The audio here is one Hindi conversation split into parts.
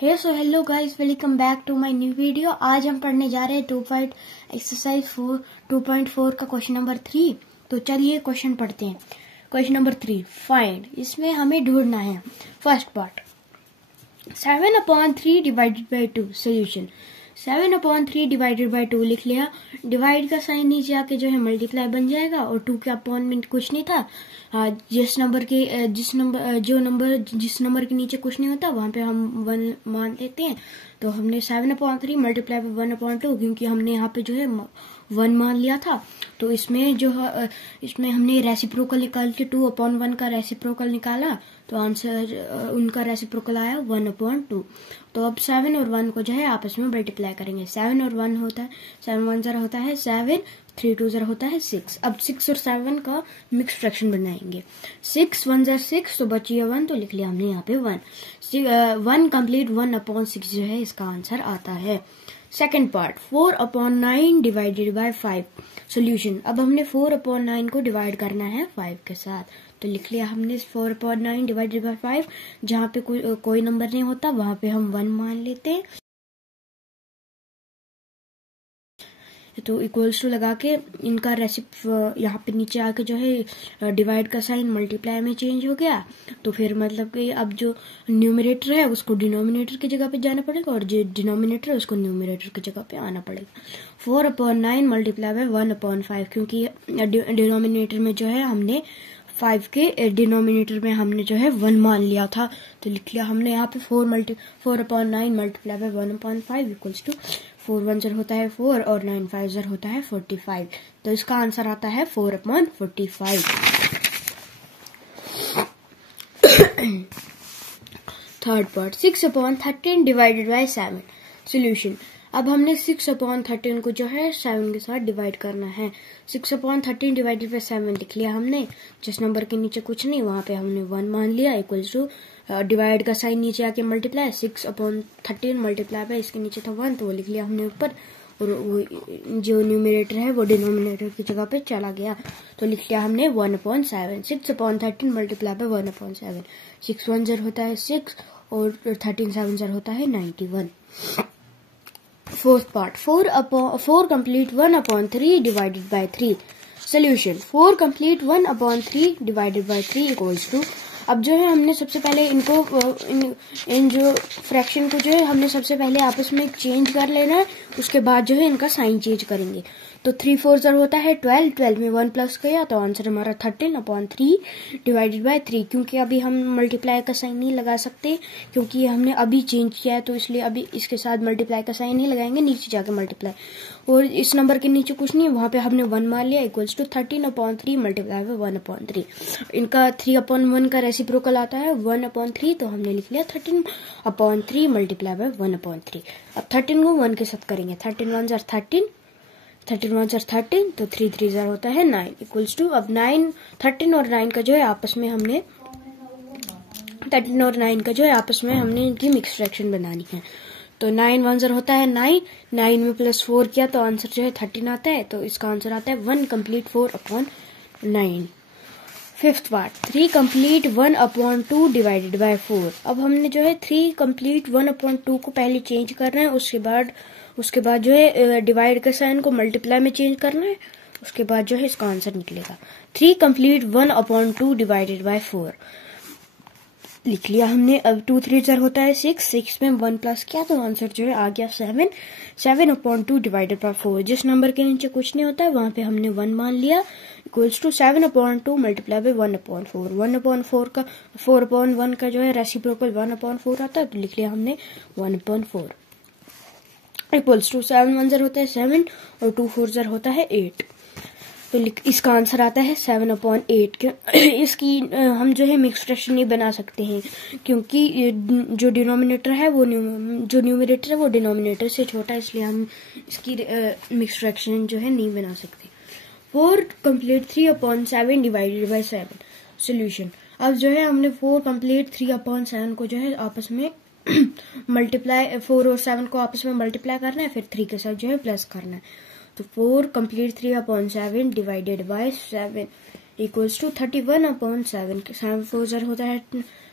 Hey so hello guys, welcome back to my new video. आज हम पढ़ने जा रहे हैं एक्सरसाइज 2.4 का क्वेश्चन नंबर 3। तो चलिए क्वेश्चन पढ़ते हैं। क्वेश्चन नंबर 3 फाइंड, इसमें हमें ढूंढना है first part 7/3 divided by 2। Solution 7/3 divided by 2 लिख लिया। डिवाइड का साइन नीचे आके जो है मल्टीप्लाई बन जाएगा और 2 के अपॉन में कुछ नहीं था। जिस नंबर के नीचे कुछ नहीं होता वहां पे हम 1 मान लेते हैं। तो हमने 7/3 मल्टीप्लाई बाई 1/2, क्योंकि हमने यहाँ पे जो है 1 मान लिया था। तो इसमें जो है इसमें हमने रेसिप्रोकल निकाल के 2/1 का रेसिप्रोकल निकाला, तो आंसर उनका रेसिप्रोकल आया 1/2। तो अब 7 और 1 को जो है आपस में मल्टीप्लाई करेंगे। 7 और 1 होता है 7 1 जरा होता है 7, 3 2 जरा होता है 6। अब 6 और 7 का मिक्स फ्रैक्शन बनाएंगे। 6 1 जरा 6, तो बचिए 1, तो लिख लिया हमने यहाँ पे 1। 1 कंप्लीट 1/6 जो है इसका आंसर आता है। Second part 4/9 divided by 5। Solution, अब हमने 4/9 को डिवाइड करना है 5 के साथ। तो लिख लिया हमने 4/9 डिवाइडेड बाय 5। जहां पे कोई नंबर नहीं होता वहां पे हम 1 मान लेते हैं। तो इक्वल्स टू लगा के इनका यहाँ पे नीचे आके जो है डिवाइड का साइन मल्टीप्लाई में चेंज हो गया। तो फिर मतलब कि अब जो न्यूमरेटर है उसको डिनोमिनेटर की जगह पे जाना पड़ेगा और जो डिनोमिनेटर है उसको न्यूमरेटर की जगह पे आना पड़ेगा। 4/9 मल्टीप्लाई बाय 1/5, क्योंकि डिनोमिनेटर में जो है हमने 5 के डिनोमिनेटर में हमने जो है 1 मान लिया था। तो लिख लिया हमने यहाँ पे 4/9 मल्टीप्लाई बाय 1/5 इक्वल्स टू 4 1 जर होता है 4 और 9 5 जर होता है 45। तो इसका आंसर आता है 4/45। Third part 6/13 divided by 7। Solution, अब हमने 6/13 को जो है 7 के साथ डिवाइड करना है। 6/13 डिवाइडेड बाय 7 लिख लिया हमने। जिस नंबर के नीचे कुछ नहीं वहां पे हमने 1 मान लिया इक्वल्स टू डिवाइड का साइन नीचे आके मल्टीप्लाई। 6/13 मल्टीप्लाई बाय इसके नीचे था 1, तो वो लिख लिया हमने ऊपर, और वो जो न्यूमरेटर है वो डिनोमिनेटर की जगह पे चला गया। तो लिख लिया हमने 1/7। 6/13 मल्टीप्लाई बाय 1/7। 6 1 जर होता है 6 और 13 7 जर होता है 91। Fourth part 4 complete 1/3 divided by 3। Solution 4 complete 1/3 divided by 3 equals to, अब जो है हमने सबसे पहले इन जो फ्रैक्शन को जो है हमने सबसे पहले आपस में चेंज कर लेना है। उसके बाद जो है इनका साइन चेंज करेंगे। तो 3 4 जर होता है 12, 12 में 1 प्लस किया तो आंसर हमारा 13/3 डिवाइडेड बाय 3। क्योंकि अभी हम मल्टीप्लाई का साइन नहीं लगा सकते, क्योंकि हमने अभी चेंज किया है, तो इसलिए अभी इसके साथ मल्टीप्लाई का साइन नहीं लगाएंगे, नीचे जाके मल्टीप्लाई। और इस नंबर के नीचे कुछ नहीं है वहां पे हमने 1 मान लिया इक्वल्स टू 13/3 मल्टीप्लाई बाय 1/3। इनका 3/1 का रेसिप्रोकल आता है 1/3, तो हमने लिख लिया 13/3 मल्टीप्लाई बाय 1/3। अब 13 को 1 के साथ करेंगे। 13 1 जार 13, 13 1 जार 13, तो 3 3 जार होता है 9 इक्वल्स टू, अब 9 13 और 9 का जो है आपस में हमने 13 और 9 का जो है आपस में हमने इनकी मिक्स फ्रैक्शन बनानी है। तो 9 1 जर होता है 9, 9 में प्लस 4 किया तो आंसर जो है 13 आता है। तो इसका आंसर आता है 1 complete 4/9। Fifth part 3 complete 1/2 divided bye 4। अब हमने जो है 3 कंप्लीट 1/2 को पहले चेंज करना है। उसके बाद जो है डिवाइड का साइन को मल्टीप्लाई में चेंज करना है। उसके बाद जो है इसका आंसर निकलेगा 3 कंप्लीट 1/2 डिवाइडेड बाय 4। लिख लिया हमने। अब 2 3 जर होता है 6, 6 में 1 प्लस किया तो आंसर जो है आ गया 7, 7/2 डिवाइडेड बाय 4। जिस नंबर के नीचे कुछ नहीं होता है वहां पे हमने 1 मान लिया इक्वल्स टू 7/2 मल्टीप्लाई बाय 1/4। 1/4 का 4/1 का जो है रेसिप्रोकल 1/4 आता है, तो लिख लिया हमने 1/4 इक्वल्स टू 7 1 जर होता है 7 और 2 4 जर होता है 8। तो इसका आंसर आता है 7/8। इसकी हम जो है मिक्स फ्रैक्शन नहीं बना सकते हैं, क्योंकि जो डिनोमिनेटर है वो जो न्यूमरेटर है वो डिनोमिनेटर से छोटा है, इसलिए हम इसकी मिक्स फ्रैक्शन जो है नहीं बना सकते। 4 कंप्लीट 3/7 डिवाइडेड बाय 7। सोल्यूशन, अब जो है हमने 4 कंप्लीट 3/7 को जो है आपस में मल्टीप्लाई 4 और 7 को आपस में मल्टीप्लाई करना है, फिर 3 के साथ जो है प्लस करना है। तो 4 complete 3/7 divided by 7 equals to 31/7। 7 4 जर होता है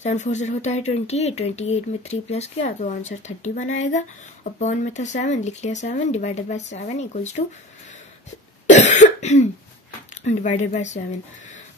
7 4 0 होता है 28, 28 में 3 प्लस किया तो आंसर 31 आएगा। अपॉन में था 7, लिख लिया 7 divided by 7 equals two divided by 7।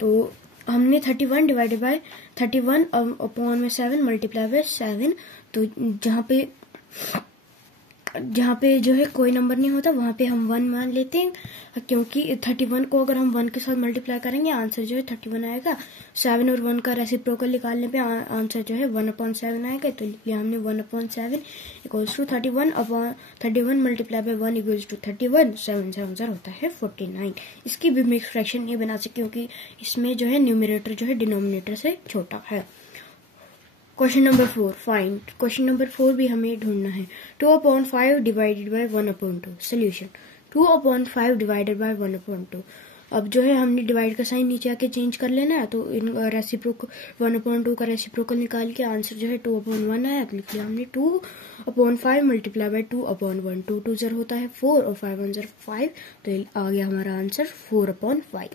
तो हमने 31 डिवाइडेड बाय 31 अपॉन में 7 मल्टीप्लाई बाय 7। तो जहाँ पे जो है कोई नंबर नहीं होता वहां पे हम 1 मान लेते हैं, क्योंकि 31 को अगर हम 1 के साथ मल्टीप्लाई करेंगे आंसर जो है 31 आएगा। 7 और 1 का रेसिप्रोकल निकालने पे आंसर जो है 1/7 आएगा। तो लिख लिया हमने 1/7 equals to 31 multiply by 1 equals to 31। 7 7 0 होता है 49। इसकी भी मिक्स फ्रैक्शन नहीं बना सकते क्योंकि इसमें जो है न्यूमरेटर जो है डिनोमिनेटर से छोटा है। Question number 4 find. Question number 4 भी हमें ढूंढना है। 2/5 divided by 1/2 solution. 2/5 divided by 1/2। अब जो है हमने डिवाइड का साइन नीचे आके चेंज कर लेना है। तो इन रेसिप्रोकल 1/2 का रेसिप्रोकल निकाल के आंसर जो है 2/1 आया। तो लिख लिया हमने 2/5 मल्टीप्लाई बाय 2/1। 2 2 0 होता है 4 और 5 1 0 5। तो आ गया हमारा answer 4/5।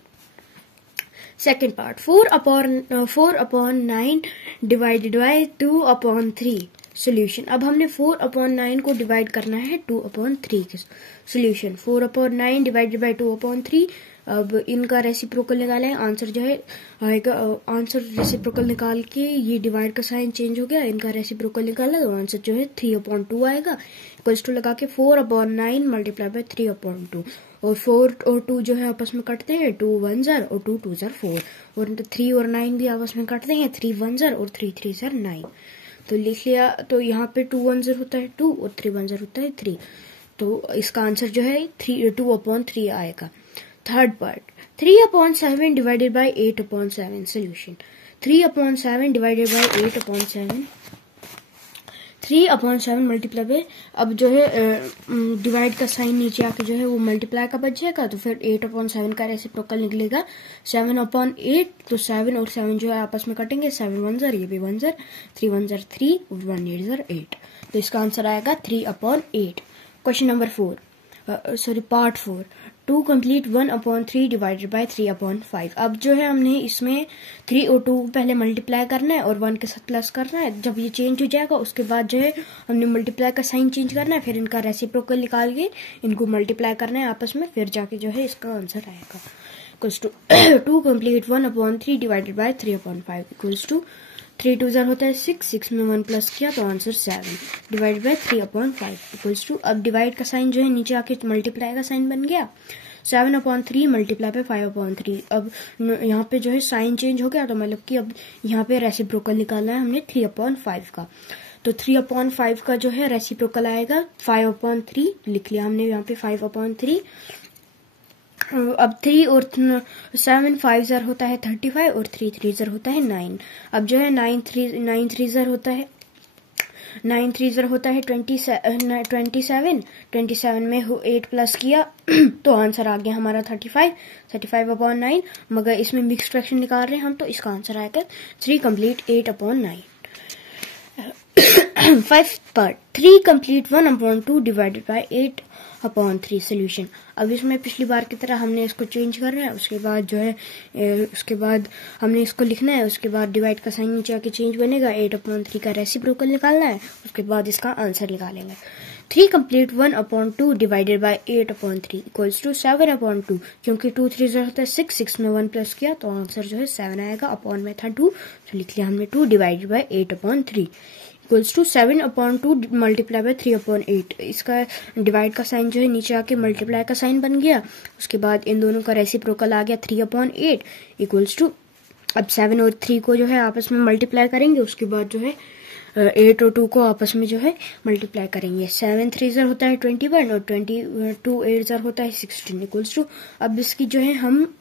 Second part 4/9 divided by 2/3 solution. अब हमने 4/9 को डिवाइड करना है 2/3 के सोल्यूशन। 4/9 divided by 2/3। अब इनका रेसिप्रोकल निकाला है, आंसर जो है आएगा। आंसर रेसिप्रोकल निकाल के ये डिवाइड का साइन चेंज हो गया, इनका रेसिप्रोकल निकाला तो आंसर जो है 3/2 आएगा। इक्वल्स टू लगा के 4/9 मल्टीप्लाई बाय 3/2। और 4 और 2 जो है आपस में कटते हैं, 2 1 0 और 2 2 0 4। और 3 और 9 भी आपस में कटते हैं, 3 1 0 और 3 3 0 9। तो लिख लिया। तो यहाँ पे 2 1 0 होता है 2 और 3 1 0 होता है 3। तो इसका आंसर जो है 2/3 आएगा। Third part 3/7 divided bye 8/7 solution. 3/7 divided bye 8/7। 3/7 multiply by, अब जो है डिवाइड का साइन नीचे आके जो है वो मल्टीप्लाई का बच जाएगा। तो फिर 8/7 का रेसिप्रोकल निकलेगा 7/8। तो 7 और 7 जो है आपस में कटेंगे, 7 1 0 ये भी 1 0, 3 1 0 3 और 1 8 0 8। तो इसका आंसर आएगा 3/8। Question number 4 part 4 2 complete 1/3 divided by 3/5। अब जो है हमने इसमें 3 और 2 पहले मल्टीप्लाई करना है और 1 के साथ प्लस करना है। जब ये चेंज हो जाएगा उसके बाद जो है हमने मल्टीप्लाई का साइन चेंज करना है, फिर इनका रेसिप्रोकल निकाल के इनको मल्टीप्लाई करना है आपस में, फिर जाके जो है इसका आंसर आएगा। Equals to 2 complete 1/3 divided by 3/5 equals to 3 2 0 होता है 6, 6 में 1 प्लस किया तो answer 7 divide by 3/5 equals to, अब डिवाइड का साइन जो है नीचे आके मल्टीप्लाई का साइन बन गया 7/3 मल्टीप्लाई बाय 5/3। अब यहाँ पे जो है साइन चेंज हो गया, तो मतलब कि अब यहाँ पे रेसिप्रोकल निकालना है हमने 3/5 का। तो 3/5 का जो है रेसिप्रोकल आएगा 5/3। लिख लिया हमने यहाँ पे 5/3। अब 3 और 7 5 0 होता है 35 और 3 3 0 होता है 9। अब जो है 9 3 0 होता है 9 3 0 होता है 27 में 8 प्लस किया तो आंसर आ गया हमारा 35/9। मगर इसमें मिक्स फ्रैक्शन निकाल रहे हैं हम, तो इसका आंसर आएगा 3 complete 8/9। 5th part 3 complete 1/2 divided by 8/3 solution. अब इसमें पिछली बार की तरह हमने इसको चेंज करना है, उसके बाद जो है उसके बाद हमने इसको लिखना है, उसके बाद डिवाइड का साइन नीचे आके चेंज बनेगा, 8/3 का रेसिप्रोकल निकालना है, उसके बाद इसका आंसर निकालेंगे। 3 complete 1/2 divided by 8/3 equals to 7/2। क्योंकि 2 3 0 होता है 6, 6 में 1 प्लस किया तो आंसर जो है 7 आएगा। अपॉन में था 2 तो लिख लिया हमने 2 divided by 8/3 equals to 7/2 multiply by 3/8। इसका डिवाइड का साइन जो है नीचे आके मल्टीप्लाई का साइन बन गया, उसके बाद इन दोनों का रेसिप्रोकल आ गया 3/8 इक्वल्स टू, अब 7 और 3 को जो है आपस में मल्टीप्लाई करेंगे, उसके बाद जो है 8 और 2 को आपस में जो है मल्टीप्लाई करेंगे। 7 3 0 होता है 21 और 22 8 0 होता है 16 इक्वल्स टू, अब इसकी जो है हम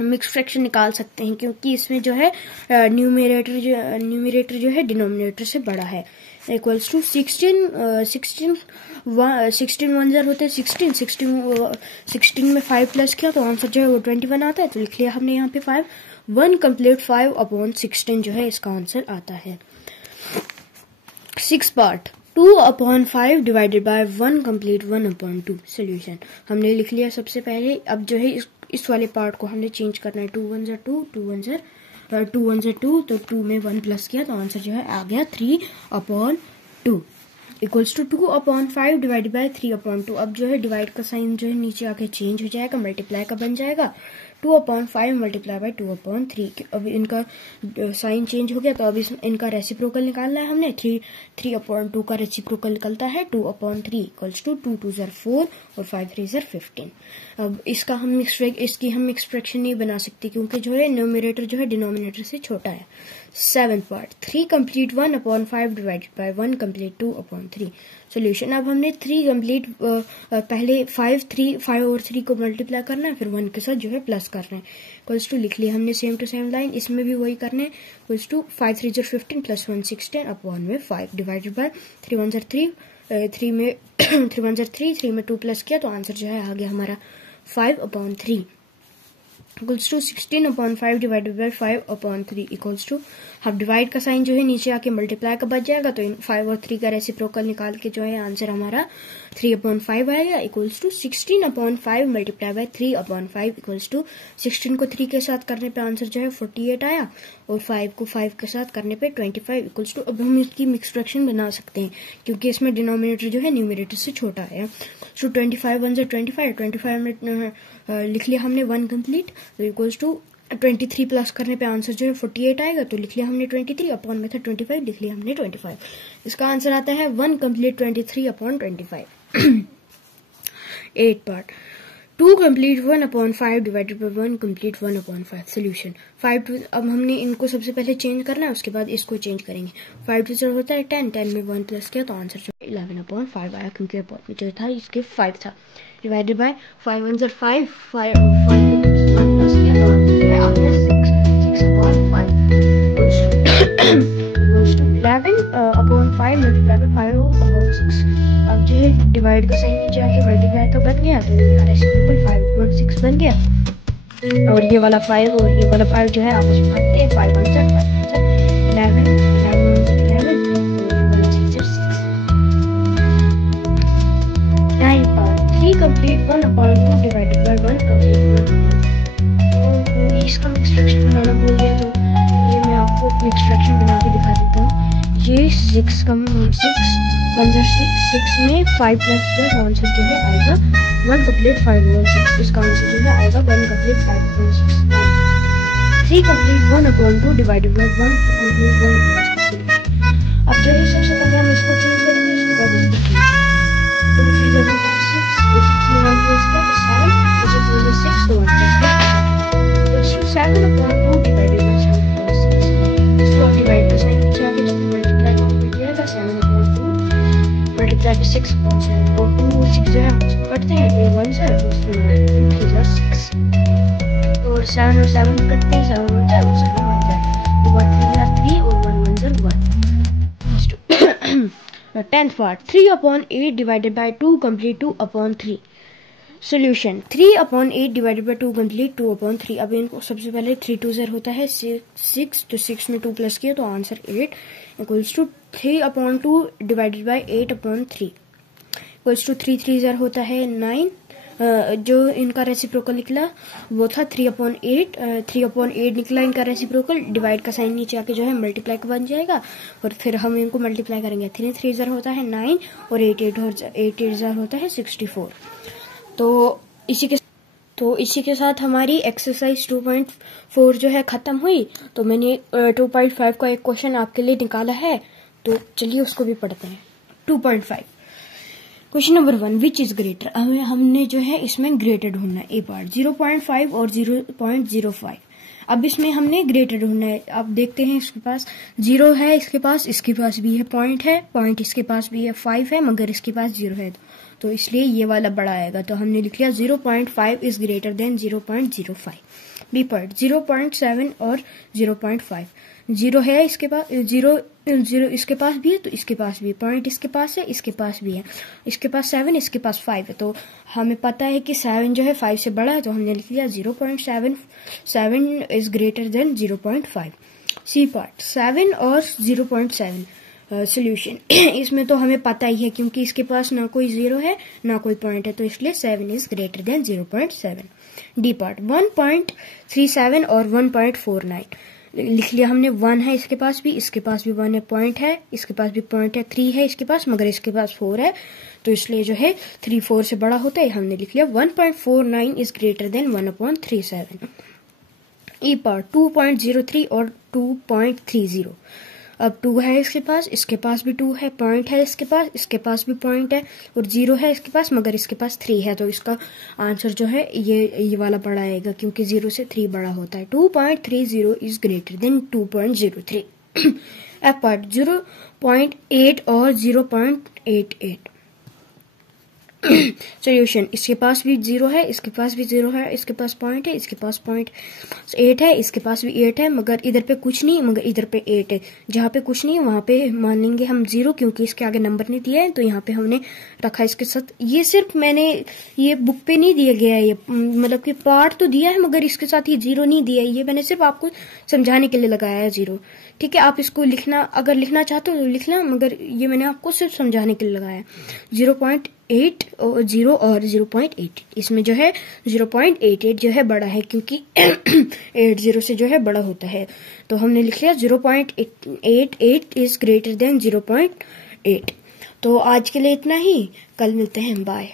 मिक्स फ्रैक्शन निकाल सकते हैं, क्योंकि इसमें जो है न्यूमरेटर जो है डिनोमिनेटर से बड़ा है। इक्वल्स टू 16 1 0 होता है 16 में 5 प्लस किया तो आंसर जो है वो 21 आता है। तो लिख लिया हमने यहाँ पे 5 1 कंप्लीट 5/16 जो है इसका आंसर आता है। 6 part 2/5 divided by 1 complete 1/2 solution. हमने लिख लिया सबसे पहले। अब जो है इस वाले पार्ट को हमने चेंज करना है, 2 1 0 2 2 1 0 2 1 से 2, तो 2 में 1 प्लस किया तो आंसर जो है आ गया 3/2 इक्वल्स टू 2/5 डिवाइडेड बाय 3/2। अब जो है डिवाइड का साइन जो है नीचे आके चेंज हो जाएगा, मल्टीप्लाई का बन जाएगा 2/5 मल्टीप्लाई बाय 2/3। अब इनका साइन चेंज हो गया तो अब इनका रेसिप्रोकल निकालना है हमने। 3/2 का रेसिप्रोकल निकलता है 2/3 इक्वल्स टू 2 2 ज़र 4 और 5 3 ज़र 15। अब इसकी हम एक्सप्रेशन नहीं बना सकते क्योंकि जो है न्यूमरेटर जो है डिनोमिनेटर से छोटा है। 7th part 3 complete 1/5 divided by 1 complete 2/3। Solution अब हमने 3 कंप्लीट पहले 5 और 3 को मल्टीप्लाई करना है, फिर 1 के साथ जो है प्लस करना है। इक्वल्स टू लिख लिया हमने सेम टू सेम लाइन, इसमें भी वही करना है। इक्वल्स टू 5 3 ज़र 15 प्लस 1 16 अपॉन में 5 डिवाइडेड बाय 3 1 ज़र 3 3 में 3 1 ज़र 3 3 में 2 प्लस किया तो आंसर जो है आ गया हमारा 5/3 equals to 16/5 divided by 5/3 equals to अब डिवाइड का साइन जो है नीचे आके मल्टीप्लाई का बच जाएगा तो इन 5 और 3 का रेसिप्रोकल निकाल के जो है आंसर हमारा 3/5 आएगा equals to 16/5 multiply by 3/5 equals to 16 को 3 के साथ करने पे आंसर जो है 48 आया और 5 को 5 के साथ करने पे 25 इक्वल्स टू। अब हम इसकी मिक्स फ्रैक्शन बना सकते हैं क्योंकि इसमें डिनोमिनेटर जो है न्यूमरेटर से छोटा है। सो 25 1 ज़र 25 में लिख लिया हमने 1 कंप्लीट इक्वल्स टू 23 प्लस करने पे आंसर जो है 48 आएगा तो लिख लिया हमने 23 अपॉन में था 25 लिख लिया हमने 25। इसका आंसर आता है 1 complete 23/25। 8th part 2 complete 1/5 divided by 1 complete 1/5। Solution 5 अब हमने इनको सबसे पहले चेंज करना है, उसके बाद इसको चेंज करेंगे। 5 2 ज़र होता है 10 10 में 1 प्लस किया तो आंसर जो 11/5 आया क्योंकि अपॉन में जो था इसके 5 था डिवाइडेड बाय 5 1 ज़र 5 5 प्लस किया तो आ गया 6/5 11/5 मल्टीप्लाई बाय 5/6। अब जो है डिवाइड का साइन नीचे आके मल्टीप्लाई तो बन गया तो रेसिप्रोकल 5/6 बन गया और ये वाला 5 और ये वाला 5 जो है आपस में काटते हैं 5 1 ज़र 11 11 6 9 3 कंप्लीट 1/2 डिवाइडेड बाय 1 कंप्लीट 1। इसका मिक्स फ्रैक्शन बनाना भूल गया तो ये मैं आपको मिक्स फ्रैक्शन बना के दिखा देता हूँ। ये 6 1 ज़र 6 में 5 प्लस किया आंसर जो है आएगा 1 कंप्लीट 5/6। इसका आंसर जो है आएगा 1 complete 5/6। 3 complete 1/2 divided bye 1 complete 1/6। अब जो है सबसे पहले हम इसको चेंज करेंगे, इसके बाद इसको 2 3 ज़र 6 1 प्लस किया तो 7 6 तो 1 प्लस 7/2 डिवाइडेड बाय 7/6। इसको डिवाइड का साइन नीचे आके मल्टीप्लाई करेंगे 7/2 मल्टीप्लाई बाय 6/7 और 2 और 6 जो है कटते हैं 1 से 2 3 ज़र 6 और 7 और 7 कटते हैं 7 और 7 1 ज़र 1 3 ज़र 3 और 1 ज़र 1। 10th part 3/8 divided by 2 complete 2/3। Solution 3/8 divided by 2 complete 2/3। अब इनको सबसे पहले 3 2 ज़र होता है 6 तो 6 में 2 प्लस किया तो answer 8 equals to 3/2 divided by 8/3 equals to 3 3 ज़र होता है 9। जो इनका रेसिप्रोकल निकला वो था 3/8 3/8 निकला इनका रेसिप्रोकल। डिवाइड का साइन नीचे आके जो है मल्टीप्लाई का बन जाएगा और फिर हम इनको मल्टीप्लाई करेंगे। 3 3 ज़र होता है 9 और 8 8 ज़र होता है 64। तो इसी के साथ हमारी एक्सरसाइज 2.4 जो है खत्म हुई। तो मैंने 2.5 का एक क्वेश्चन आपके लिए निकाला है, तो चलिए उसको भी पढ़ते हैं। 2.5 question number 1 which is greater. हमने जो है इसमें ग्रेटर ढूंढना है। ए पार्ट 0.5 और 0.05। अब इसमें हमने ग्रेटर ढूंढना है। अब देखते हैं इसके पास 0 है, इसके पास भी है, पॉइंट इसके पास भी है, 5 है मगर इसके पास 0 है तो इसलिए ये वाला बड़ा आएगा। तो हमने लिख लिया 0.5 is greater than 0.05। B part 0.7 और 0.5। 0 है इसके पास, 0 इसके पास भी है तो इसके पास भी है, पॉइंट इसके पास है, इसके पास भी है, इसके पास 7 इसके पास 5 है। तो हमें पता है कि 7 जो है 5 से बड़ा है तो हमने लिख लिया 0.7 is greater than 0.5। C part 7 और 0.7। सोल्यूशन इसमें तो हमें पता ही है क्योंकि इसके पास ना कोई 0 है ना कोई पॉइंट है तो इसलिए 7 is greater then 0.7। D part 1.37 और 1.49। लिख लिया हमने। 1 है इसके पास भी 1 है, पॉइंट है, इसके पास भी पॉइंट है, 3 है इसके पास, मगर इसके पास 4 है, तो इसलिए जो है 3 4 से बड़ा होता है। हमने लिख लिया 1.49 is greater then 1/37। E part 2.03 और 2.30। अब 2 है इसके पास भी 2 है, पॉइंट है इसके पास भी पॉइंट है, और 0 है इसके पास, मगर इसके पास 3 है, तो इसका आंसर जो है ये वाला बड़ा आएगा, क्योंकि 0 से 3 बड़ा होता है। 2.30 is greater then 2.03। F part 0.8 और 0.88। सोल्यूशन, इसके पास भी 0 है, इसके पास भी 0 है, इसके पास पॉइंट है, इसके पास पॉइंट 8 है, इसके पास भी 8 है, मगर इधर पे कुछ नहीं, मगर इधर पे 8 है। जहाँ पे कुछ नहीं है वहां पे मान लेंगे हम 0, क्योंकि इसके आगे नंबर नहीं दिया है, तो यहाँ पे हमने रखा इसके साथ। ये सिर्फ मैंने ये बुक पे नहीं दिया गया है, ये मतलब कि पार्ट तो दिया है, मगर इसके साथ ये 0 नहीं दिया है। ये मैंने सिर्फ आपको समझाने के लिए लगाया है 0। ठीक है, आप इसको लिखना, अगर लिखना चाहते हो तो लिखना, मगर ये मैंने आपको सिर्फ समझाने के लिए लगाया। 0.8 और 0 और 0.8, इसमें जो है 0.88 जो है बड़ा है, क्योंकि 80 से जो है बड़ा होता है, तो हमने लिख लिया 0.88 इज ग्रेटर देन 0.8। तो आज के लिए इतना ही, कल मिलते हैं, बाय।